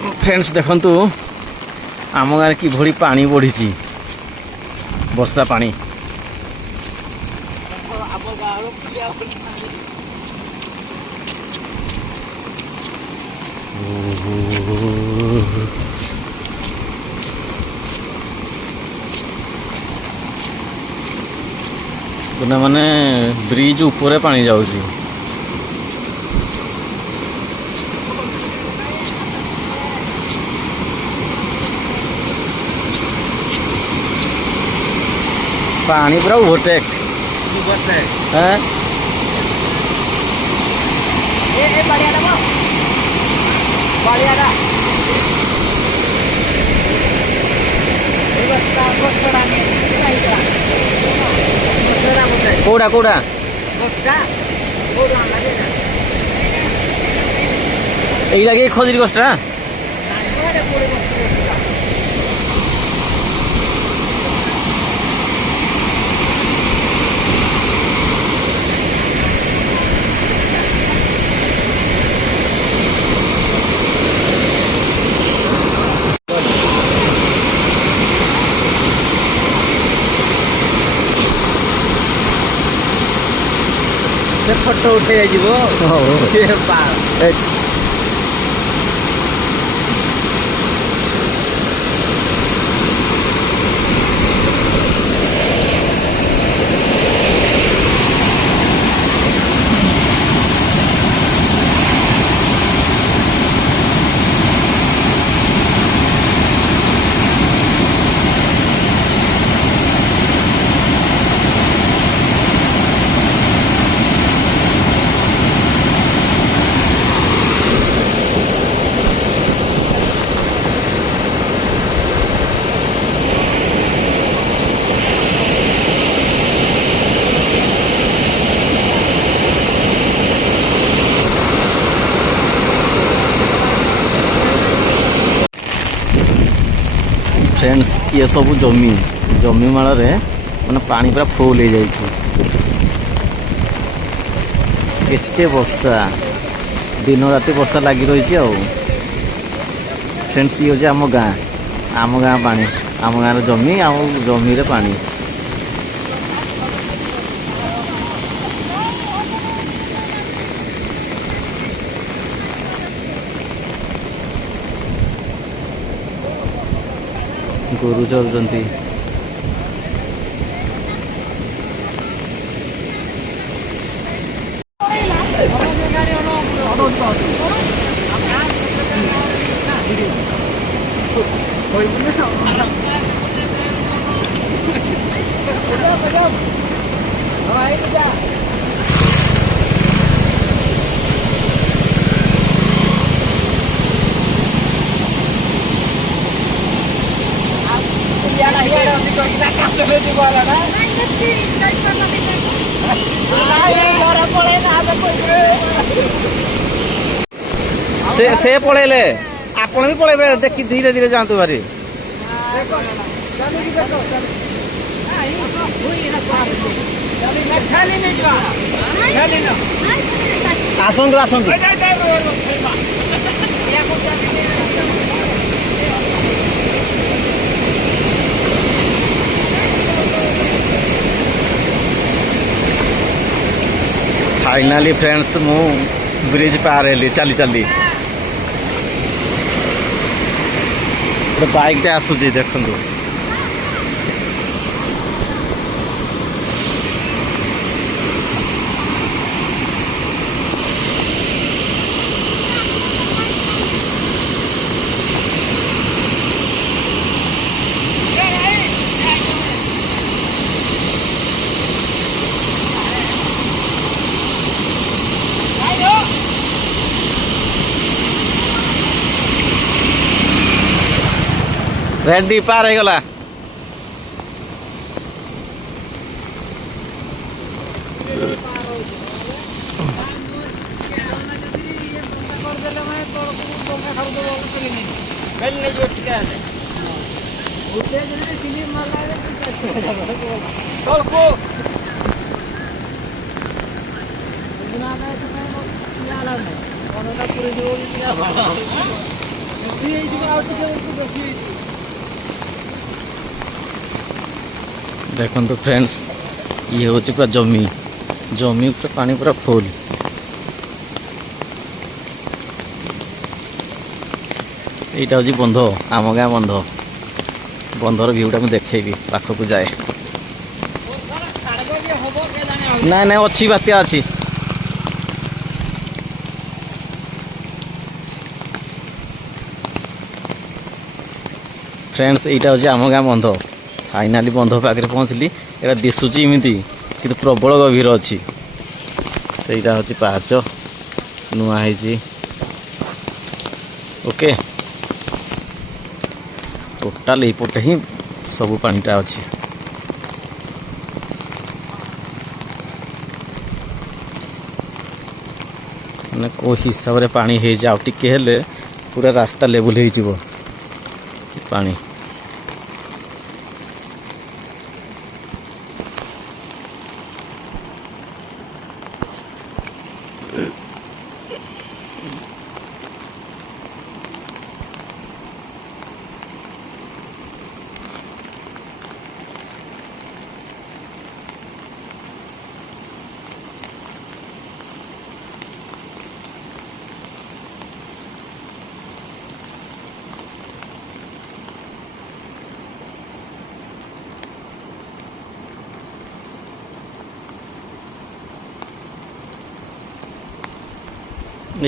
friends देखंतु आम गाँव किभली पानी बढ़ी वर्षा पानी माने ब्रिज ऊपर पानी जाऊँगी पानी पूरा ओवरटेक हैं कोड़ा कोड़ा এই লাগে খজির গছটা ফটো উঠে যাব फ्रेंड्स ये सब जमी जमी माल मैंने पानी पूरा फुल हो जाते वर्षा दिन राति वर्षा लगी रही फ्रेंड्स ये हूँ आम गाँ पानी आम गाँव जमी आम जमी रे पानी गोरु चलुंट से पड़ेले आपण भी पड़े देखी धीरे धीरे जातु भारी आसतु आसतु फाइनाली फ्रेंड्स मु ब्रिज पार हेली चली चली बाइक टे आसूची देखु रेडी पार हो गला देखो फ्रेंड्स ये हूँ पूरा जमी जमी पूरा पानी पूरा फुल এইটা হচ্ছে বন্ধ আম গাঁ বন্ধ বন্ধর ভিউটা মু দেখেবি পাখকু যাए না না অছি বাত্যা আছে फ्रेंड्स এইটা হচ্ছে আম গাঁ বন্ধ ফাইনালি বন্ধ পাখে পৌঁছলি এটা দিশুচি এমিতি কিন্তু প্রবল গভীর ଅଛି ସେଇଟା হচ্ছে পাহাଚ ନୂଆ ହେଇଛି ओके टोटाल एपटे ही सब पानीटा अच्छी मैंने कौ हिसाब से पानी हो जाए टिके हेले पूरा रास्ता लेवल हो पानी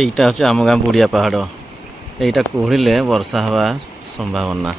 এইটা হচ্ছে আম গাঁ বুড়িয়া পাহাড় এইটা কুহড়িলে বর্ষা হওয়ার সম্ভাবনা